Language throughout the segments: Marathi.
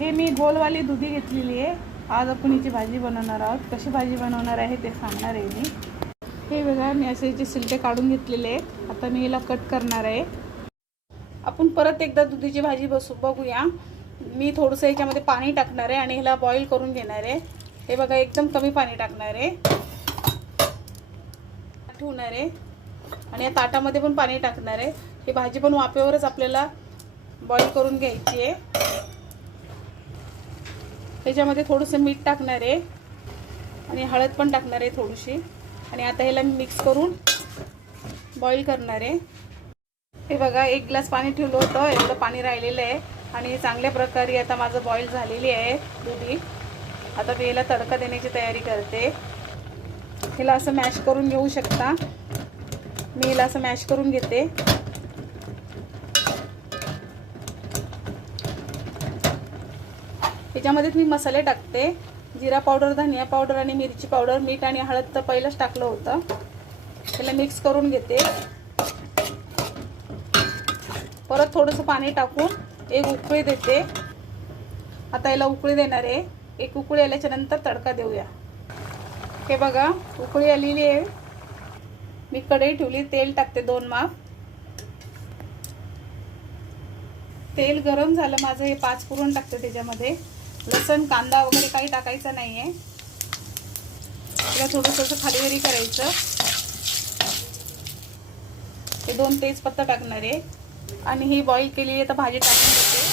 हे मी गोलवाली दुधी घेतलेली आहे। आज आपण हिची भाजी बनवणार आहोत। कशी भाजी बनवणार आहे ते सांगणार आहे मी। हे बघा, मी असे हिचे सिलटे काढून घेतलेले आहेत। आता मी हिला कट करणार आहे। आपण परत एकदा दुधीची भाजी बघूया। मी थोडंसं याच्यामध्ये पाणी टाकणार आहे आणि हिला बॉईल करून घेणार आहे। हे बघा, एकदम कमी पाणी टाकणार आहे, ठेवणार आहे आणि या ताटामध्ये पण पाणी टाकणार आहे। ही भाजी पण वाफेवरच आपल्याला बॉईल करून घ्यायची आहे। त्याच्यामध्ये थोडंसं मीठ टाकणार आहे आणि हळद पण टाकणार आहे थोडीशी आणि आता ह्याला मिक्स करून बॉईल करणार आहे। हे बघा, 1 ग्लास पाणी ठेवलं होतं, एवढं पाणी राहिलेलं आहे आणि चांगल्या प्रकारे आता माझं बॉईल झालेली आहे दुधी। आता मी याला तडका देण्याची तयारी करते। हिला असं मॅश करून घेऊ शकता। मी हिला असं मॅश करून घेते। त्याच्यामध्ये मी मसाले टाकते, जिरा पावडर, धनिया पावडर आणि मिरची पावडर, मीठ आणि हळद तर पहिलंच टाकलं होतं। त्याला मिक्स करून घेते। परत थोडंसं पाणी टाकून एक उकळी देते। आता याला उकळी देणार आहे। एक उकळी आल्याच्या नंतर तडका देऊया। हे बघा, उकळी आलेली आहे। मी कढई ठेवली, तेल टाकते 2 माप। तेल गरम झालं माझं, हे 5 पुरण टाकते त्याच्यामध्ये। लसण, कांदा वगैरे काही टाकायचं नाहीये। त्याला थोडंसं खालीवरी करायचं। हे 2 तेजपत्ता टाकणार आहे आणि ही बॉईल केलेली आता भाजी टाकून देते।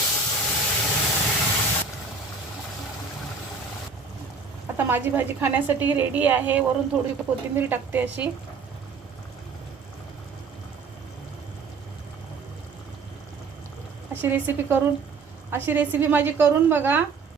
आता माझी भाजी खाण्यासाठी रेडी आहे। वरून थोडी कोथिंबीर टाकते अशी। अशी रेसिपी माझी करून बघा।